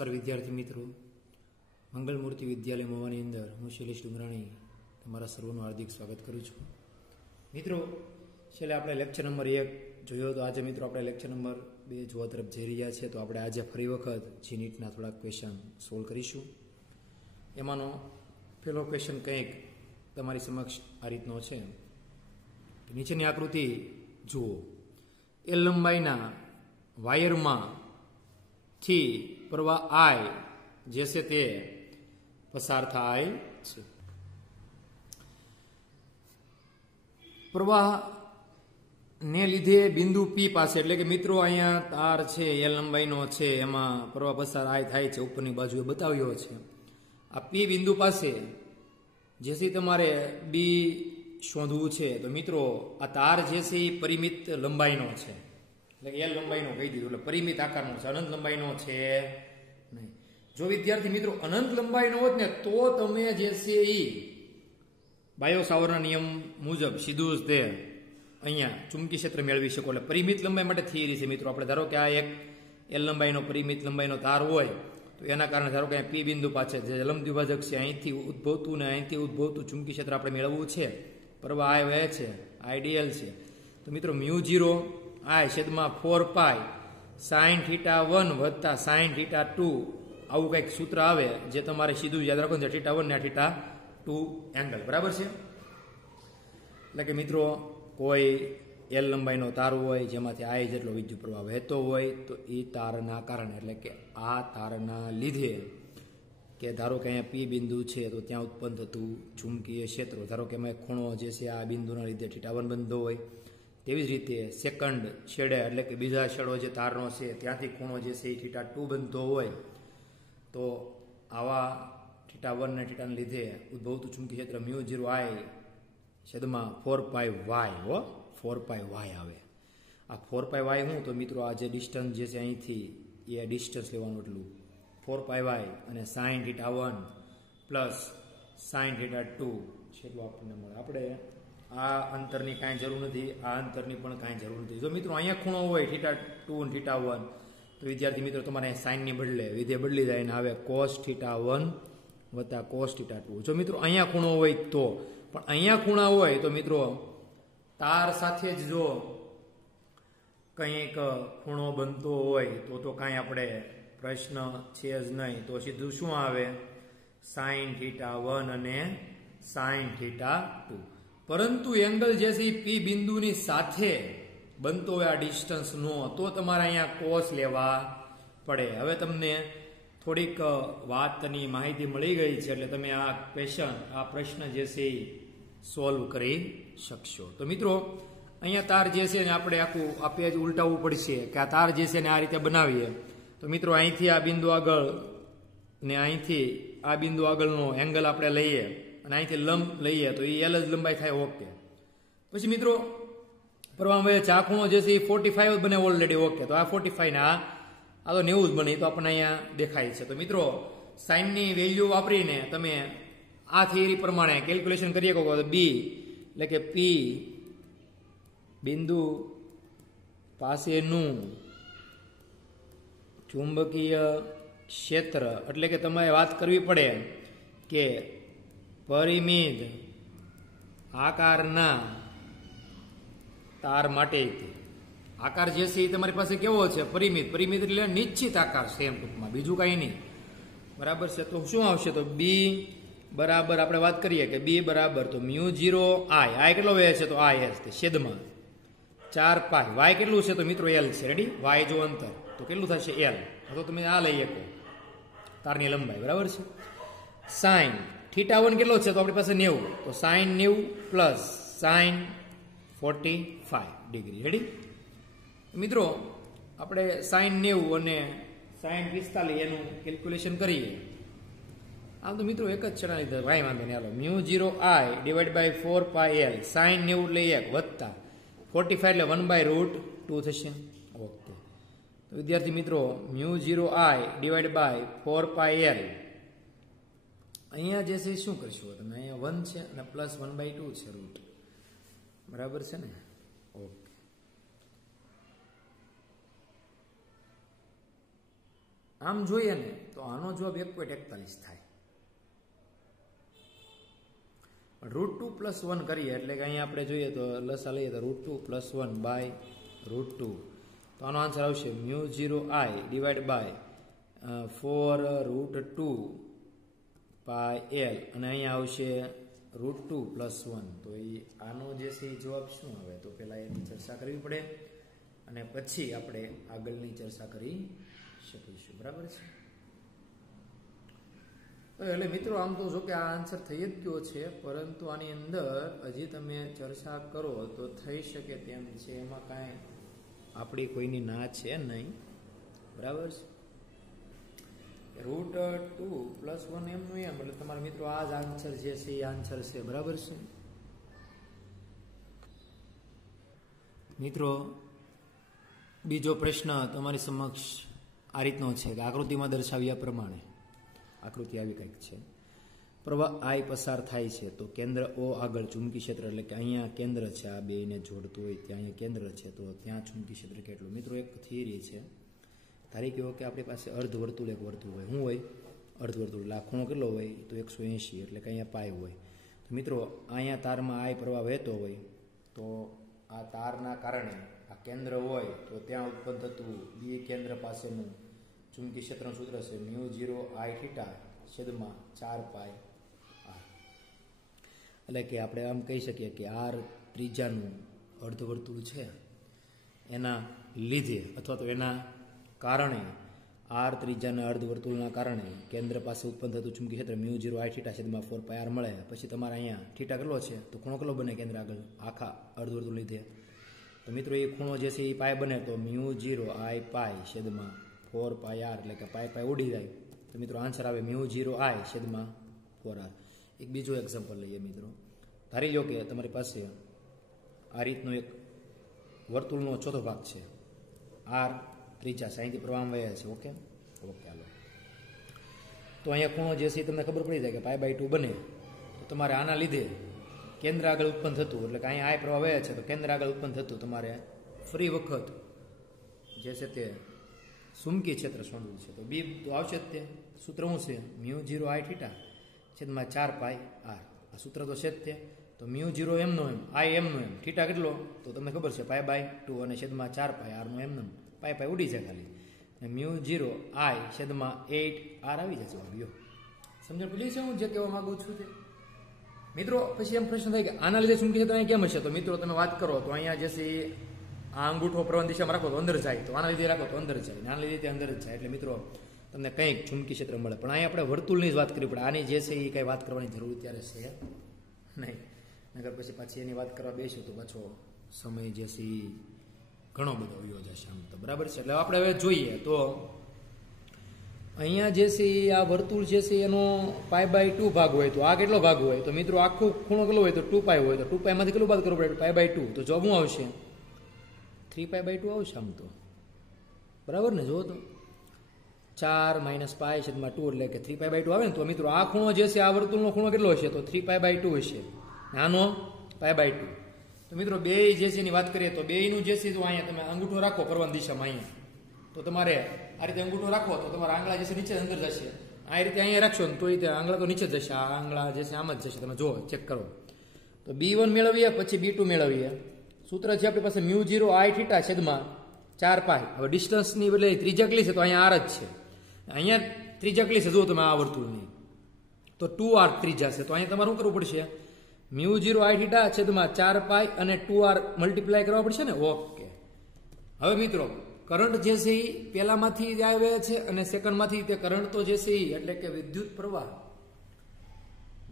नमस्कार विद्यार्थी मित्रों, मंगलमूर्ति विद्यालय मवानी अंदर हूँ शैलेष डुंगराणी तमारा सर्वનું हार्दिक स्वागत करूँ छूँ। मित्रों, छेल्ले आपणे लेक्चर नंबर 1 जोयो तो आज मित्रों आपणे लेक्चर नंबर 2 જોવા તરફ જઈ રહ્યા છે। તો આપણે આજે ફરી વખત જીનીટના થોડા ક્વેશ્ચન સોલ્વ કરીશું। એમાંનો પહેલો ક્વેશ્ચન કંઈક તમારી સમક્ષ આ રીતનો છે। નીચેની આકૃતિ જુઓ। એલ લંબાઈના વાયરમાં થી પ્રવાહ આઈ જે છે તે પસાર થાય છે। પ્રવાહ ને લીધે બિંદુ પી પાસે એટલે કે મિત્રો અહીંયા તાર છે એલ લંબાઈનો છે, એમાં પ્રવાહ પસાર આઈ થાય છે, ઉપરની બાજુએ બતાવ્યો છે। આ પી બિંદુ પાસે જેથી તમારે બી શોધવું છે તો મિત્રો આ તાર જે છે એ પરિમિત લંબાઈનો છે, એટલે એલ લંબાઈનો કહી દીધું, એટલે પરિમિત આકારનો છે, અનંત લંબાઈનો છે નહીં। જો વિદ્યાર્થી મિત્રો અનંત લંબાઈનો હોત ને તો તમે જે છે એ બાયો સાવરના નિયમ મુજબ સીધું જ તે અહીંયા ચુંબકી ક્ષેત્ર મેળવી શકો। એટલે પરિમિત લંબાઈ માટે થિયરી છે મિત્રો। આપણે ધારો કે આ એક એલ લંબાઈનો પરિમિત લંબાઈનો તાર હોય તો એના કારણે ધારો કે પી બિંદુ પાસે જે લંબ દ્વિભાજક છે અહીંથી ઉદ્ભવતું ને અહીંથી ઉદ્ભવતું ચુંબકી ક્ષેત્ર આપણે મેળવવું છે, પ્રવાહ આઈ વહે છે, આઈડીએલ છે। તો મિત્રો મ્યુ 0 આઈ છેદમાં 4 પાઈ સાઇન થીટા 1 વત્તા સાઇન થીટા 2 આવું કંઈક સૂત્ર આવે જે તમારે સીધું યાદ રાખો થીટા 1 ને થીટા 2 એંગલ બરાબર છે। એટલે કે મિત્રો કોઈ એલ લંબાઈનો તાર હોય જેમાંથી આઈ જેટલો વિદ્યુત પ્રવાહ વહેતો હોય તો એ તારના કારણે એટલે કે આ તારના લીધે કે ધારો કે અહીંયા પી બિંદુ છે તો ત્યાં ઉત્પન્ન થતું ચુંબકીય ક્ષેત્ર, ધારો કે એમાં ખૂણો જે છે આ બિંદુના લીધે થીટા 1 બનતો હોય, તેવી જ રીતે સેકન્ડ છેડે એટલે કે બીજા છેડો જે તારનો છે ત્યાંથી ખૂણો જે છે એ થીટા 2 બનતો હોય તો આવા થીટા 1 ને થીટાને લીધે ઉદ્ભવતું ચુંબકીય ક્ષેત્ર મ્યુ 0 આઈ છેદમાં 4 પાઈ વાય 4 પાઈ વાય આવે। આ 4 પાઈ વાય હું તો મિત્રો આ જે ડિસ્ટન્સ જે છે અહીંથી એ ડિસ્ટન્સ લેવાનું, એટલું 4 પાઈ વાય અને sine theta 1 plus sine theta 2 છેલ્લું આપણને મળે। આપણે આ અંતરની કાંઈ જરૂર નથી, આ અંતરની પણ કાંઈ જરૂર નથી। જો મિત્રો અહીંયા ખૂણો હોય થીટા 2 અને થીટા 1 તો વિદ્યાર્થી મિત્રો તમારે સાઇનની બદલે વિધેય બદલી જાય ને આવે કોસ થીટા 1 વત્તા કોસ થીટા 2। જો મિત્રો અહીંયા ખૂણો હોય તો, પણ અહીંયા ખૂણા હોય તો મિત્રો તાર સાથે જ જો કંઈક ખૂણો બનતો હોય તો કાંઈ આપણે પ્રશ્ન છે જ નહીં, તો સીધું શું આવે સાઇન થીટા 1 અને સાઇન થીટા 2। પરંતુ એંગલ જે છે પી બિંદુની સાથે બનતો હોય આ ડિસ્ટન્સનો તો તમારે અહીંયા કોસ લેવા પડે। હવે તમને થોડીક વાતની માહિતી મળી ગઈ છે એટલે તમે આ પ્રશ્ન જે છે એ સોલ્વ કરી શકશો। તો મિત્રો અહીંયા તાર જે છે ને આપણે આખું આ પેજ ઉલટાવવું પડશે કે આ તાર જે છે ને આ રીતે બનાવીએ તો મિત્રો અહીંથી આ બિંદુ આગળ ને અહીંથી આ બિંદુ આગળનો એંગલ આપણે લઈએ અને અહીંથી લંબ લઈએ તો એ એલ જ લંબાઈ થાય, ઓકે। પછી મિત્રો પ્રવાહ વહે છે, આ ખૂણો જે છે એ 45 જ બને ઓલરેડી, ઓકે। તો આ 45 ને આ તો 90 જ બને, તો આપણને અહીંયા દેખાય છે। તો મિત્રો સાઇનની વેલ્યુ વાપરીને તમે આ થિયરી પ્રમાણે કેલ્ક્યુલેશન કરીએ કહો તો બી એટલે કે પી બિંદુ પાસેનું ચુંબકીય ક્ષેત્ર એટલે કે તમારે વાત કરવી પડે કે પરિમિત આકારના તાર માટે આકાર જે છે એ તમારી પાસે કેવો છે પરિમિત એટલે નિશ્ચિત આકાર છે એમ ટૂંકમાં, બીજું કાંઈ નહીં બરાબર છે। તો શું આવશે તો બી બરાબર આપણે વાત કરીએ કે બી બરાબર તો મ્યુ 0 આઈ કેટલો વહે છે તો આઈ એસ છેદમાં 4 પાઈ વાય કેટલું છે તો મિત્રો એલ છે, રેડી, વાય જો અંતર તો કેટલું થશે એલ, તો તમે આ લઈ શકો તારની લંબાઈ બરાબર છે। સાઇન થીટા 1 કેટલો છે તો આપણી પાસે 90, તો sine 90 plus sine 45 degree, ready. મિત્રો આપણે સાઇન 90 અને સાઇન 45 એનું કેલ્ક્યુલેશન કરીએ। આમ તો મિત્રો એક જ છેડા લીધે વાય વાંધો નહીં, હાલો mu 0 I divide by 4 pi L sine 90 લઈએ વત્તા 45 એટલે 1/√2 થશે, ઓકે। તો વિદ્યાર્થી મિત્રો mu 0 I divide by 4 pi L અહીંયા જે છે શું કરશું તમે, અહીંયા 1 છે અને પ્લસ 1/2 છે રૂટ, બરાબર છે ને, ઓકે। આમ જોઈએ ને તો આનો જવાબ 1.41 થાય. √2 + 1 કરીએ એટલે કે અહીંયા આપણે જોઈએ તો લસા લઈએ તો √2 + 1 બાય √2, તો આનો આન્સર આવશે μ0I ડિવાઈડ બાય 4√2 πl, અને અહીંયા આવશે √2 + 1. તો એ આનો જે છે એ જવાબ શું આવે? તો પહેલાં એની ચર્ચા કરવી પડે અને પછી આપણે આગળની ચર્ચા કરી શકીશું. બરાબર છે? એટલે મિત્રો આમ તો જો કે આ આન્સર થઈ જ ગયો છે, પરંતુ આની અંદર હજી તમે ચર્ચા કરો તો થઈ શકે તેમ છે, એમાં કાંઈ આપણી કોઈની ના છે નહીં. બરાબર છે? √2 + 1 એમનું એમ, એટલે તમારા મિત્રો આ જ આન્સર જે છે એ આન્સર છે. બરાબર છે મિત્રો? બીજો પ્રશ્ન તમારી સમક્ષ આ રીતનો છે કે આકૃતિમાં દર્શાવ્યા પ્રમાણે આકૃતિ આવી કંઈક છે. પ્રવાહ I પસાર થાય છે તો કેન્દ્ર O આગળ ચુંબકી ક્ષેત્ર, એટલે કે અહીંયા કેન્દ્ર છે, આ બેને જોડતું હોય ત્યાં અહીંયા કેન્દ્ર છે, તો ત્યાં ચુંબકી ક્ષેત્ર કેટલું? મિત્રો એક થિયરી છે. ધારી કહો કે આપણી પાસે અર્ધવર્તુળ એક વર્તુળ હોય. શું હોય? અર્ધવર્તુળ. એટલે આ ખૂણો કેટલો હોય? તો 180, એટલે કે અહીંયા પાય હોય. તો મિત્રો અહીંયા તારમાં I પ્રવાહ વહેતો હોય, તો આ તારના કારણે આ કેન્દ્ર હોય તો ત્યાં ઉત્પન્ન થતું બી કેન્દ્ર પાસેનું ચુંબકી ક્ષેત્રનું સૂત્ર છે μ0I θ/ 4πr. એટલે કે આપણે આમ કહી શકીએ કે r ત્રિજ્યાનું અર્ધવર્તુળ છે, એના લીધે અથવા તો એના કારણે r ત્રિજ્યાના અર્ધવર્તુળના કારણે કેન્દ્ર પાસે ઉત્પન્ન થતું ચુંબકી ક્ષેત્ર μ0I θ/ 4πr મળે. પછી તમારે અહીંયા થીટા કેટલો છે? તો ખૂણો કેટલો બને કેન્દ્ર આગળ આખા અર્ધવર્તુળ લીધે? તો મિત્રો એ ખૂણો જે છે એ પાય બને, તો μ0I π/ 4πr, એટલે કે પાય ઉડી જાય. તો મિત્રો આન્સર આવે μ0I / 4r. એક બીજો એક્ઝામ્પલ લઈએ મિત્રો. ધારી લો કે તમારી પાસે આ રીતનો એક વર્તુળનો ચોથો ભાગ છે, r ત્રિજ્યા અહીંથી પ્રવાહ વહે છે. ઓકે હાલો. તો અહીંયા ખૂણો જે છે તમને ખબર પડી જાય કે π/2 બને. તો તમારે આના લીધે કેન્દ્ર આગળ ઉત્પન્ન થતું, એટલે કે અહીંયા I પ્રવાહ વહે છે તો કેન્દ્ર આગળ ઉત્પન્ન થતું તમારે ફરી વખત જે છે તે ચુંબકી ક્ષેત્ર શોધવું છે. તો બી તો આવશે જ તે. સૂત્ર શું છે? μ0I θ/ 4πr. આ સૂત્ર તો છે જ તે. તો μ0 એમનો એમ, I એમનો એમ, થીટા કેટલો? તો તમને ખબર છે π/2 અને છેદમાં 4π, r નો એમનો પાય ઉડી જાય ખાલી. અને μ0I / 8r આવી જશે. આવ્યો સમજણ પડી છે હું જે કહેવા માંગુ છું તે? મિત્રો પછી એમ પ્રશ્ન થાય કે આના લીધે ચુંબકી ક્ષેત્ર અહીંયા કેમ હશે? તો મિત્રો તમે વાત કરો તો અહીંયા જે છે આ અંગૂઠો પ્રવણ દિશામાં રાખો તો અંદર જાય, તો આના લીધે રાખો તો અંદર જાય, આના લીધે અંદર જ જાય. એટલે મિત્રો તમને કંઈક ચુંબકી ક્ષેત્ર મળે. પણ અહીંયા આપણે વર્તુળની જ વાત કરવી પડે. આની જે છે એ કંઈ વાત કરવાની જરૂર ત્યારે છે નહીં, નગર પછી એની વાત કરવા બેસું તો પાછો સમય જે છે એ ઘણો બધો વયો જશે આમ તો. બરાબર છે? એટલે આપણે હવે જોઈએ તો અહીંયા જે છે આ વર્તુળ જે છે એનો π/2 ભાગ હોય, તો આ કેટલો ભાગ હોય? તો મિત્રો આખો ખૂણો કેટલો હોય? તો 2π હોય. તો 2π માંથી કેટલું બાદ કરવું પડે? π/2. તો જવાબ શું આવશે? 3π/2 આવશે આમ તો. બરાબર ને? જુઓ તો 4 - π / 2 એટલે કે 3π/2 આવે ને. તો મિત્રો આ ખૂણો જે છે આ વર્તુળનો ખૂણો કેટલો હશે? તો 3π/2 હશે. આનો π/2. તો મિત્રો બે જે છે એની વાત કરીએ તો બેયનું જે છે તો અહીંયા તમે અંગૂઠો રાખો પરવન દિશામાં અહીંયા, તો તમારે આ રીતે અંગૂઠો રાખો તો તમારા આંગળા જે છે નીચે અંદર જશે. આ રીતે અહીંયા રાખશો ને તો એ આંગળા તો નીચે જશે, આ આંગળા જે છે આમ જ જશે. તમે જુઓ, ચેક કરો. તો B1 મેળવીએ, પછી B2 મેળવીએ. સૂત્ર છે આપણી પાસે μ0I θ/ 4π. હવે ડિસ્ટન્સની બદલે ત્રિજ્યા કેટલી છે? તો અહીંયા r જ છે. અહીંયા ત્રિજ્યા કેટલી છે? જુઓ તમે આ વર્તુળની, તો 2r ત્રિજ્યા છે. તો અહીંયા તમારે શું કરવું પડશે? μ0I θ/ 4π અને 2r મલ્ટીપ્લાય કરવા પડશે ને. ઓકે. હવે મિત્રો કરંટ જે છે એ પહેલામાંથી આવે છે અને સેકન્ડમાંથી તે કરંટ તો જે છે એટલે કે વિદ્યુત પ્રવાહ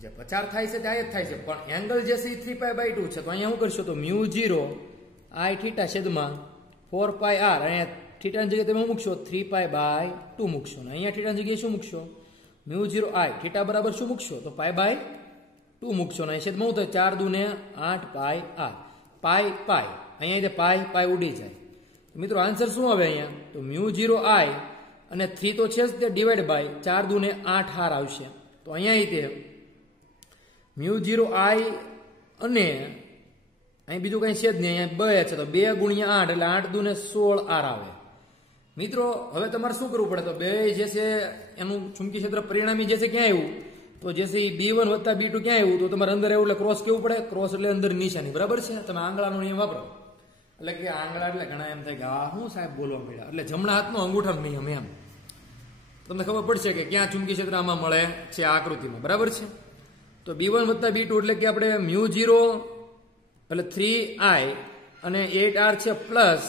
જે પસાર થાય છે તે આ જ થાય છે, પણ એંગલ જે છે એ 3π/2 છે. તો અહીંયા શું કરશો? તો μ0I θ/ 4πr. અહીંયા થીટાની જગ્યાએ તમે શું મૂકશો? 3π/2 મૂકશો. ને અહીંયા થીટાની જગ્યાએ શું મૂકશો? μ0I θ બરાબર શું મૂકશો? તો π/2 મૂકશો. ને છેદમાં શું થાય? 4 × 8πr. π અહીંયા પાય ઉડી જાય. મિત્રો આન્સર શું આવે અહીંયા? તો μ0I અને 3 તો છે જ તે ડિવાઈડ બાય 4 × 8r આવશે. તો અહીંયા તે μ0I અને અહીં બીજું કંઈ છે જ નહીં, અહીંયા 2 છે તો 2 × 8 એટલે 8 × 16r આવે. મિત્રો હવે તમારે શું કરવું પડે? તો બે જે છે એનું ચુંબકીય ક્ષેત્ર પરિણામી જે છે ક્યાં આવ્યું? તો જે છે B1 વત્તા B2 ક્યાં આવ્યું? તો તમારે અંદર આવ્યું એટલે ક્રોસ કેવું પડે? ક્રોસ એટલે અંદર નિશાની, બરાબર છે? તમે આંગળાનો નિયમ વાપરો. એટલે કે આંગળા એટલે ઘણા એમ થાય કે આ શું સાહેબ બોલવા મળ્યા, એટલે જમણા હાથનો અંગૂઠાનો નિયમ એમ. તમને ખબર પડશે કે ક્યાં ચુંબકીય ક્ષેત્ર આમાં મળે છે આ આકૃતિમાં, બરાબર છે? તો B1 વત્તા B2 એટલે કે આપણે μ0 એટલે 3I અને 8R છે પ્લસ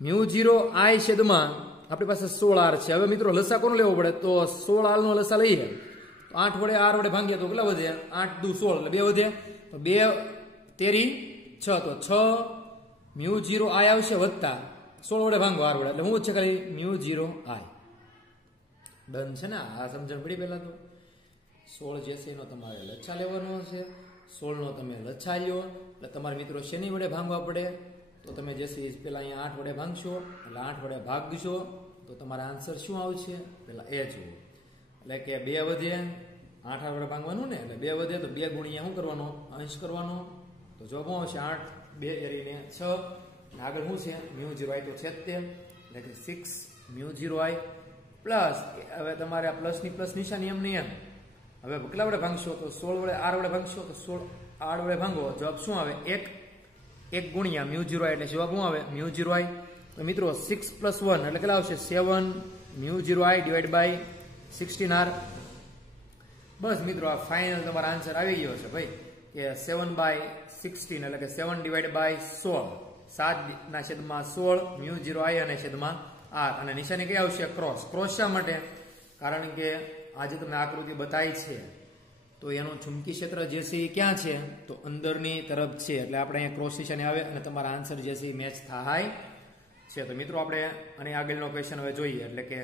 μ0I છેદમાં આપણી પાસે 16R છે. હવે મિત્રો લસા કોનો લેવો પડે? તો 16R નો લસા લઈએ તો 8 વડે R વડે ભાંગીએ તો કેટલા વધે? 8 દુ 16 એટલે 2 વધે. તો 2 તેરી 6 તો 6 μ0I આવશે વત્તા 16 વડે ભાંગો R વડે એટલે શું છે? ખાલી μ0I. ડન છે ને? આ સમજણ પડી પહેલા તો. 16 જે છે એનો તમારે લચ્છા લેવાનો છે. 16 નો તમે લચ્છા લ્યો એટલે તમારે મિત્રો શેની વડે ભાંગવા પડે? તો તમે જે છે પેલા અહીંયા 8 વડે ભાંગશો એટલે 8 વડે ભાગશો તો તમારા આન્સર શું આવશે? પેલા એ જુઓ. એટલે કે 2 વધે, 8 વડે ભાંગવાનું ને એટલે 2 વધે તો 2 ગુણ્યા શું કરવાનો? અંશ કરવાનો. તો જવાબ શું આવશે? 8 2 એરીને 6. આગળ શું છે? μ0I તો છે જ તે, એટલે કે 6 μ0I પ્લસ હવે તમારે આ પ્લસની પ્લસ નિશાની એમ નહીં એમ. હવે કેટલા વડે ભાંગશો? તો 16 વડે R વડે ભાંગશો તો 16 R વડે ભાંગો જવાબ શું આવે? 1 ગુણ્યા μ0I એટલે જવાબ શું આવે? μ0I. તો મિત્રો 6 + 1 એટલે કેટલા આવશે? 7 μ0I ડિવાઈડ બાય 16R. બસ મિત્રો આ ફાઇનલ તમારો આન્સર આવી ગયો છે ભાઈ કે 7/16 એટલે કે 7 ડિવાઈડ બાય 16, 7 ના છેદમાં 16 μ0I અને છેદમાં R. અને નિશાની કઈ આવશે? ક્રોસ. ક્રોસ શા માટે? કારણ કે આજે તમને આકૃતિ બતાવી છે તો એનું ચુંબકીય ક્ષેત્ર જે છે એ ક્યાં છે? તો અંદરની તરફ છે એટલે આપણે અહીંયા ક્રોસ નિશાની આવે અને તમારા આન્સર જે છે એ મેચ થાય છે. તો મિત્રો આપણે આની આગળનો ક્વેશ્ચન હવે જોઈએ એટલે કે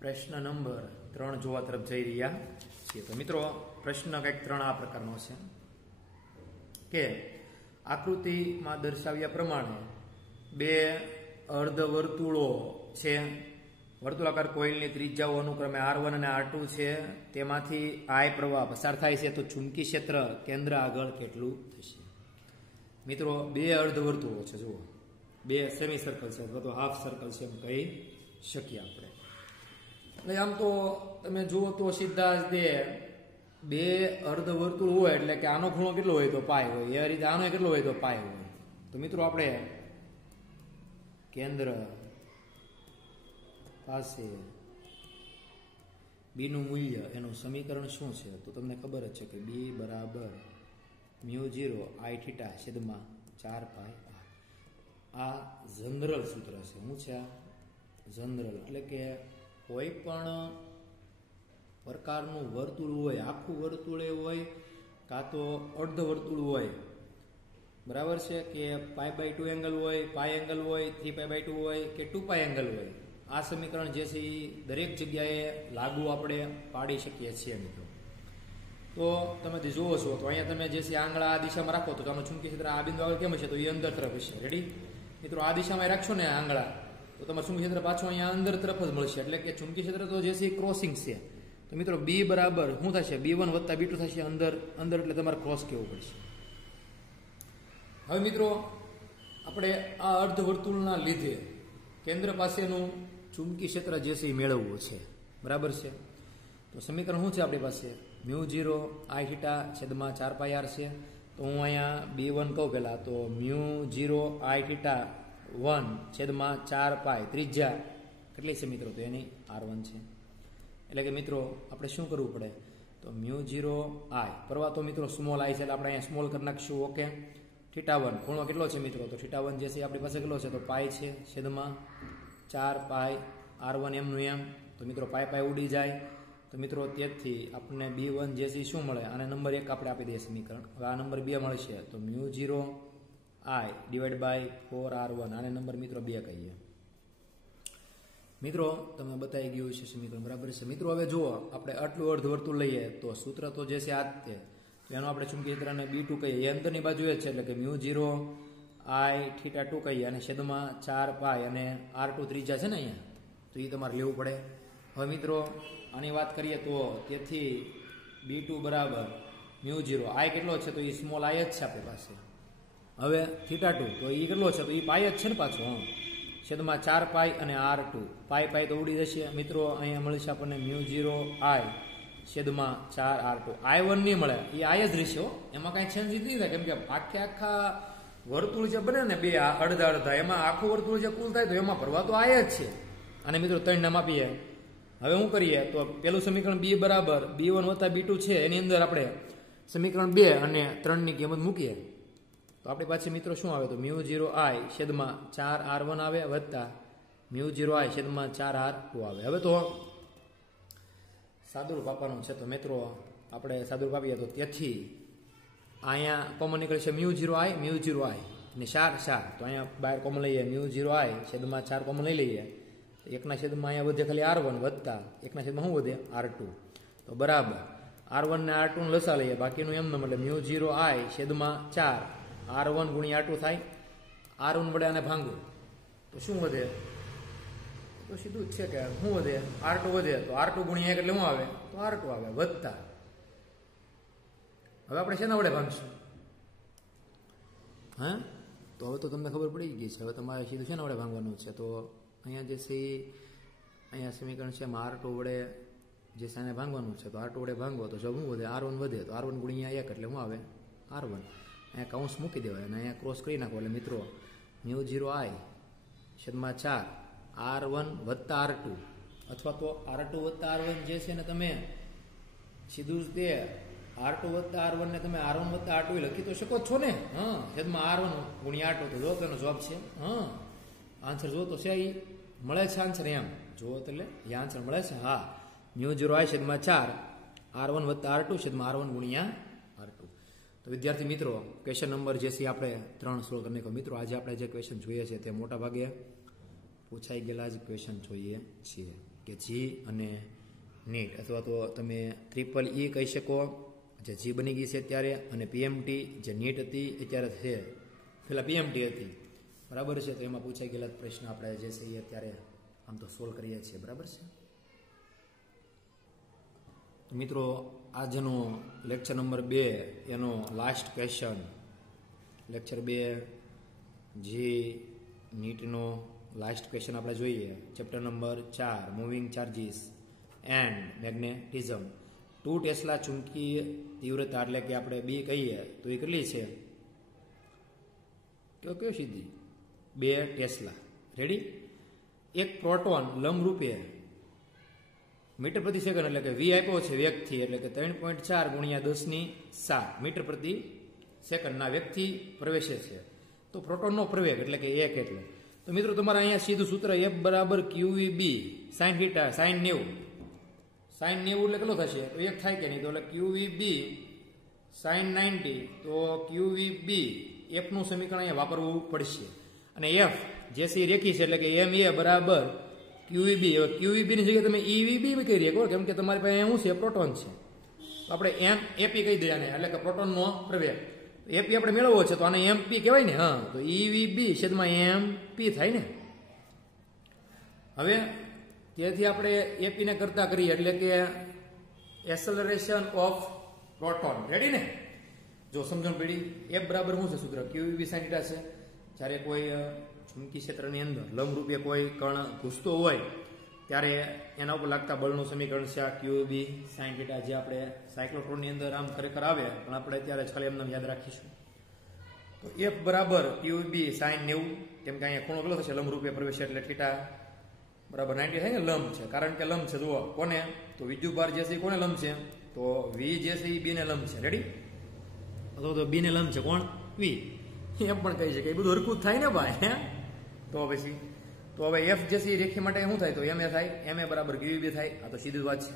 પ્રશ્ન નંબર 3 જોવા તરફ જઈ રહ્યા છીએ. તો મિત્રો પ્રશ્ન કંઈક 3 આ પ્રકારનો છે કે આકૃતિમાં દર્શાવ્યા પ્રમાણે 2 અર્ધવર્તુળો છે. વર્તુળાકાર કોઇલની ત્રિજ્યાઓ અનુક્રમે R1 અને R2 છે. તેમાંથી I પ્રવાહ પસાર થાય છે. તો ચુંબકીય ક્ષેત્ર કેન્દ્ર આગળ કેટલું થશે? મિત્રો 2 અર્ધવર્તુળો છે, જુઓ 2 સેમી સર્કલ છે અથવા તો હાફ સર્કલ છે એમ કહી શકીએ આપણે. એટલે આમ તો તમે જુઓ તો સીધા જ 2 અર્ધવર્તુળ હોય એટલે કે આનો ખૂણો કેટલો હોય? તો પાય હોય. એ રીતે આનો કેટલો હોય? તો પાય હોય. તો મિત્રો આપણે કેન્દ્ર પાસે B નું મૂલ્ય એનું સમીકરણ શું છે? તો તમને ખબર જ છે કે B બરાબર μ0I θ છેદમાં 4πR. આ જનરલ સૂત્ર છે. શું છે આ? જનરલ એટલે કે કોઈ પણ પ્રકારનું વર્તુળ હોય, આખું વર્તુળે હોય કાં તો અર્ધ વર્તુળ હોય, બરાબર છે? કે π/2 એંગલ હોય, પાય એંગલ હોય, 3π/2 હોય કે 2π એંગલ હોય, આ સમીકરણ જે છે એ દરેક જગ્યાએ લાગુ આપણે પાડી શકીએ છીએ મિત્રો. તો તમે જે જુઓ છો તો અહીંયા તમે જે છે આંગળા આ દિશામાં રાખો તો આનું ચુંબકીય ક્ષેત્ર આ બિંદુ આગળ કેમ હશે? તો એ અંદર તરફ હશે. રેડી મિત્રો? આ દિશામાં રાખશો ને આંગળા તો તમારું ચુંબકીય ક્ષેત્ર પાછું અહીંયા અંદર તરફ જ મળશે. એટલે કે ચુંબકીય ક્ષેત્ર તો જે છે એ ક્રોસિંગ છે. તો મિત્રો B બરાબર શું થશે? B1 વત્તા B2 થશે અંદર અંદર એટલે તમારે ક્રોસ કહેવું પડશે. હવે મિત્રો આપણે આ અર્ધવર્તુળના લીધે કેન્દ્ર પાસેનું ચુંબકીય ક્ષેત્ર જે છે એ મેળવવું છે, બરાબર છે? તો સમીકરણ શું છે આપણી પાસે? μ0I θ છેદમાં 4πR છે. તો હું અહીંયા B1 કહું પહેલાં તો μ0I θ 1 છેદમાં 4π ત્રિજ્યા કેટલી છે મિત્રો? તો એની R1 છે. એટલે કે મિત્રો આપણે શું કરવું પડે? તો μ0I પ્રવાહ તો મિત્રો સ્મોલ I છે એટલે આપણે અહીંયા સ્મોલ કરી નાખીશું. ઓકે. θ1 ખૂણો કેટલો છે મિત્રો? તો θ1 જે છે આપણી પાસે કેટલો છે? તો પાય છે છેદમાં 4π R1 એમનું એમ. તો મિત્રો પાય ઉડી જાય. તો મિત્રો તેથી આપણને B1 જે છે શું મળે? આને નંબર 1 આપણે આપી દઈએ સમીકરણ. હવે આ નંબર 2 મળશે તો μ0I ડિવાઈડ બાય 4R1. આને નંબર મિત્રો 2 કહીએ. મિત્રો તમે બતાવી ગયું છે સમીકરણ, બરાબર છે? મિત્રો હવે જુઓ આપણે આટલું અર્ધવર્તુળ લઈએ તો સૂત્ર તો જે છે આ જ તે. તો એનો આપણે ચુંબકીય ક્ષેત્રને B2 કહીએ. એ અંદરની બાજુ જ છે એટલે કે μ0I θ2 કહીએ અને છેદમાં 4π અને R2 ત્રિજ્યા છે ને અહીંયા, તો એ તમારે લેવું પડે. હવે મિત્રો આની વાત કરીએ તો તેથી B2 બરાબર μ0 I કેટલો છે? તો એ સ્મોલ I જ છે આપણી પાસે. હવે θ2 તો એ કેટલો છે? તો એ પાય જ છે ને પાછો. છેદમાં 4 પાઈ અને R2 પાઈ પાઈ તો ઉડી જશે મિત્રો અહીંયા મળશે આપણને μ0I છેદમાં 4R2 I1 નહીં મળે એ I જ રહેશે એમાં કાંઈ ચેન્જ નહીં થાય કેમ કે આખા વર્તુળ જે બને ને બે અડધા અડધા એમાં આખું વર્તુળ જે કુલ થાય તો એમાં ભરવા તો I જ છે અને મિત્રો 3 નામ આપીએ હવે શું કરીએ તો પેલું સમીકરણ B બરાબર B1 વત્તા B2 છે એની અંદર આપણે સમીકરણ 2 અને 3 ની કિંમત મૂકીએ તો આપણી પાસે મિત્રો શું આવે તો μ0I છેદમાં 4R1 આવે વત્તા μ0I છેદમાં 4R2 આવે હવે તો સાદુરૂપ આપવાનું છે તો મિત્રો આપણે સાદુરૂપ આપીએ તો તેથી અહીંયા કોમન નીકળે છે μ0I અને 4 તો અહીંયા બહાર કોમન લઈએ μ0I છેદમાં 4 કોમન લઈ લઈએ એકના છેદમાં અહીંયા વધે ખાલી R1 વત્તા એકના છેદમાં શું વધે R2 તો બરાબર R1 ને R2 નું લસા લઈએ બાકીનું એમ ન એટલે μ0I છેદમાં 4 R1 ગુણ્યા R2 થાય R1 વડે આને ભાંગું તો શું વધે તો સીધું જ છે કે શું વધે R2 વધે તો R2 ગુણ્યા 1 એટલે શું આવે તો R2 આવે વત્તા હવે આપણે શેના વડે ભાંગશું હા તો હવે તો તમને ખબર પડી ગઈ છે હવે તમારે સીધું શેના વડે ભાંગવાનું છે તો અહીંયા જે છે અહીંયા સમીકરણ છે એમાં R2 વડે જે સાને ભાંગવાનું છે તો R2 વડે ભાંગવો તો જો શું વધે R1 વધે તો R1 ગુણ્યા 1 એટલે શું આવે R1 અહીંયા કૌંસ મૂકી દેવાય અને અહીંયા ક્રોસ કરી નાખો એટલે મિત્રો μ0I છેદમાં 4 R1 વત્તા R2 અથવા તો R2 વત્તા R1 જે છે ને તમે સીધું જ તે R2 વત્તા R1 ને તમે R1 વત્તા R2 લખી તો શકો છો ને હા છેદમાં R1 ગુણ્યા R2 તો જો તેનો જવાબ છે હા આન્સર જો તો છે એ મળે છે આન્સર એમ જો એટલે એ આન્સર મળે છે હા μ0I છેદમાં 4 R1 વત્તા R2 છેદમાં R1 ગુણ્યા R2 તો વિદ્યાર્થી મિત્રો ક્વેશ્ચન નંબર જે છે આપણે 3 સોલ્વ કરી નાખો મિત્રો આજે આપણે જે ક્વેશ્ચન જોઈએ છે તે મોટા ભાગે પૂછાઈ ગયેલા જ ક્વેશ્ચન જોઈએ છીએ કે જી અને નીટ અથવા તો તમે EEE કહી શકો જે જી બની ગઈ છે અત્યારે અને PMT જે નીટ હતી અત્યારે છે પેલા PMT હતી બરાબર છે તો એમાં પૂછાઈ ગયેલા પ્રશ્ન આપણે જે છે એ અત્યારે આમ તો સોલ્વ કરીએ છીએ બરાબર છે મિત્રો આજનો લેક્ચર નંબર 2 એનો લાસ્ટ ક્વેશ્ચન લેક્ચર 2 જી નીટનો લાસ્ટ ક્વેશ્ચન આપણે જોઈએ chapter number 4 moving charges and magnetism 2 tesla ચુંબકીય તીવ્રતા એટલે કે આપણે B કહીએ તો એ કેટલી છે કયો સીધી 2 ટેસ્લા રેડી એક પ્રોટોન લંબરૂપે મીટર પ્રતિ સેકન્ડ એટલે કે V આપ્યો છે વેગથી એટલે કે 3.4 ગુણ્યા 10⁷ મીટર પ્રતિ સેકન્ડના વેગથી પ્રવેશે છે તો પ્રોટોનનો પ્રવેગ એટલે કે 1 એટલે તો મિત્રો તમારે અહીંયા સીધું સૂત્ર F બરાબર QEB sin θ sin 90 sin 90 એટલે કેટલો થશે તો 1 થાય કે નહીં તો એટલે QEB sin 90 તો QEB F નું સમીકરણ અહીંયા વાપરવું પડશે અને F જે છે રેખી છે એટલે કે MA બરાબર QEB હવે QEB ની જગ્યાએ તમે EVB કહી રહ્યા કેમ કે તમારી પાસે શું છે પ્રોટોન છે તો આપણે AP કહી દઈએ આને એટલે કે પ્રોટોનનો પ્રવેગ AP આપણે મેળવવો છે તો આને MP કહેવાય ને હા તો EVB છેદમાં MP થાય ને હવે તેથી આપણે AP ને કરતા કરીએ એટલે કે એસેલરેશન ઓફ પ્રોટોન રેડી ને જો સમજણ પડી F બરાબર શું છે સૂત્ર QEB sin θ છે જ્યારે કોઈ ચુંબકી ક્ષેત્રની અંદર લંબરૂપે કોઈ કણ ઘૂસતો હોય ત્યારે એના ઉપર લાગતા બળનું સમીકરણ છે આ QEB sin θ જે આપણે સાયક્લોટ્રોનની અંદર આમ ખરેખર આવે પણ આપણે અત્યારે ખાલી એમને યાદ રાખીશું તો F બરાબર QEB sin 90 કેમ કે અહીંયા ખૂણો કેટલો થશે લંબરૂપે પ્રવેશ એટલે θ બરાબર 90 થાય ને લંબ છે કારણ કે લંબ છે જુઓ કોને તો વિદ્યુતભાર જે છે કોને લંબ છે તો V જે છે એ B ને લંબ છે રેડી અથવા તો B ને લંબ છે કોણ V એમ પણ કહી શકે એ બધું હરખું થાય ને ભાઈ હે તો પછી તો હવે F જે છે રેખી માટે શું થાય તો MA થાય MA બરાબર QEB થાય આ તો સીધી જ વાત છે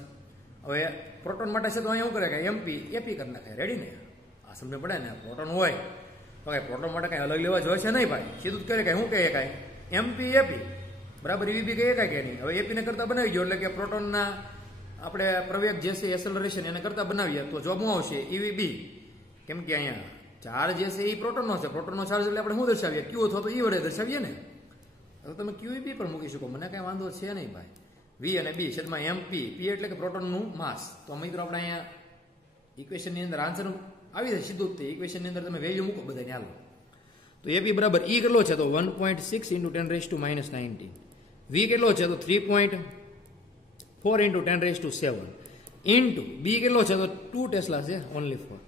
હવે પ્રોટોન માટે છે તો અહીંયા શું કરે કે MP AP કરી નાખે રેડી ને આ સમજ પડે ને પ્રોટોન હોય તો કઈ પ્રોટોન માટે કઈ અલગ લેવા જોઈએ છે નહીં ભાઈ સીધું જ કરે કઈ શું કહે કાંઈ MP AP બરાબર EVB કહે કાંઈ કે નહીં હવે AP ને કરતા બનાવી ગયો એટલે કે પ્રોટોનના આપણે પ્રવેગ જે છે એસેલરેશન એને કરતા બનાવીએ તો જોબ શું આવશે EVB કેમ કે અહીંયા ચાર્જ જે છે એ પ્રોટોનનો છે પ્રોટોનનો ચાર્જ એટલે આપણે શું દર્શાવીએ Q અથવા તો E વડે દર્શાવીએ ને હવે તમે QEB પણ મૂકી શકો મને કઈ વાંધો છે નહીં ભાઈ V અને B છેદમાં MP P એટલે કે પ્રોટોનનું માસ તો મિત્રો આપણે અહીંયા ઇક્વેશનની અંદર આન્સર આવી જાય સીધું જ તે ઇક્વેશનની અંદર તમે વેલ્યુ મૂકો બધાને હાલો તો એપી બરાબર ઈ કેટલો છે તો 1.6 × 10⁻⁻19. વી કેટલો છે તો 3.4 × 10⁻7 ઇન્ટુ બી કેટલો છે તો 2 ટેસ્લા છે ઓનલી 4.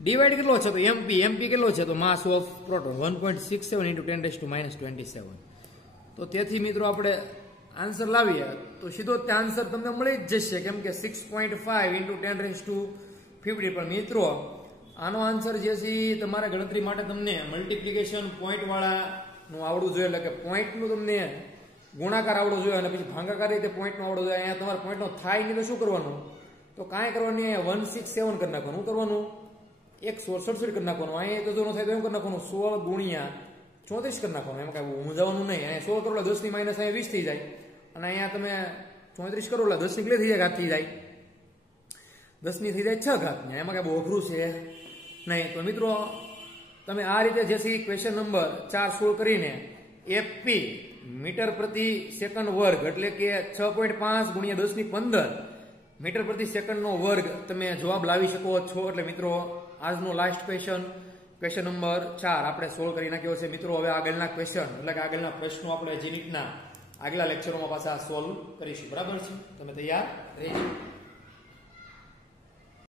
ડિવાઈડ કેટલો છે તો એમપી કેટલો છે તો માસ ઓફ પ્રોટોન 1.67 × 10⁻27. તો તેથી મિત્રો આપણે આન્સર લાવીએ તો સીધો તે આન્સર તમને મળી જ જશે, કેમ કે 6.5 × 10⁻50. પણ મિત્રો આનો આન્સર જે છે તમારા ગણતરી માટે તમને મલ્ટીપ્લિકેશન પોઈન્ટ વાળાનું આવડવું જોઈએ, એટલે કે પોઈન્ટનું તમને ગુણાકાર આવડવો જોઈએ અને પછી ભાગાકાર રીતે પોઈન્ટનું આવડવું જોઈએ. અહીંયા તમારા પોઈન્ટનો થાય નહીં તો શું કરવાનું, તો કાંઈ કરવાનું, અહીંયા 167 કરી નાખવાનું. શું કરવાનું, 167 કરી નાખવાનું. અહીંયા તો જો ન થાય તો એમ કરી નાખવાનું 16 × 34 કરી નાખવાનું. એમાં કાંઈ ઊંઝાવાનું નહીં. અહીંયા 16 કરો એટલે 10 ની માઇનસ અહીંયા 20 થઈ જાય, અને અહીંયા તમે 34 કરો એટલે 10 ની કેટલી થઈ જાય, ઘાત થઈ જાય, 10 ની થઈ જાય 6 ઘાત. એમાં કાંઈ બહુ અઘરું છે નહીં. તો મિત્રો તમે આ રીતે જે છે ક્વેશ્ચન નંબર 4 સોલ્વ કરીને એપી મીટર પ્રતિ સેકન્ડ વર્ગ એટલે કે 6.5 × 10⁻15 મીટર પ્રતિ સેકન્ડનો વર્ગ તમે જવાબ લાવી શકો છો. એટલે મિત્રો આજનો લાસ્ટ ક્વેશ્ચન નંબર 4 આપણે સોલ્વ કરી નાખ્યો છે. મિત્રો હવે આગળના ક્વેશ્ચન એટલે કે આગળના પ્રશ્નો આપણે જે રીતના આગલા લેક્ચરોમાં પાછા સોલ્વ કરીશું. બરાબર છે, તમે તૈયાર રહેજો.